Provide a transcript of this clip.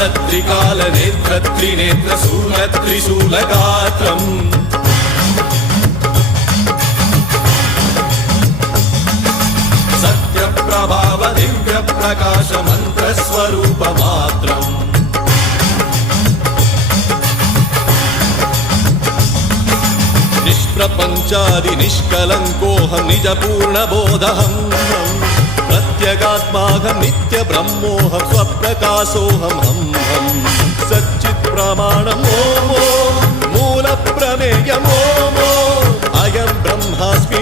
त्रिकालनेत्रत्रिनेत्रशूलत्रिशूलगात्रम् सत्यप्रभाव दिव्यप्रकाश मन्त्रस्वरूपमात्रम् निष्प्रपञ्चादि निष्कलङ्कोऽहं निजपूर्णबोधहं प्रत्यगात्माहं नित्यब्रह्मोऽहं स्वप्रकाशोऽहं हं सच्चित्प्रमाणम् ॐ मूलप्रमेयम् ॐ अयं ब्रह्मास्मि।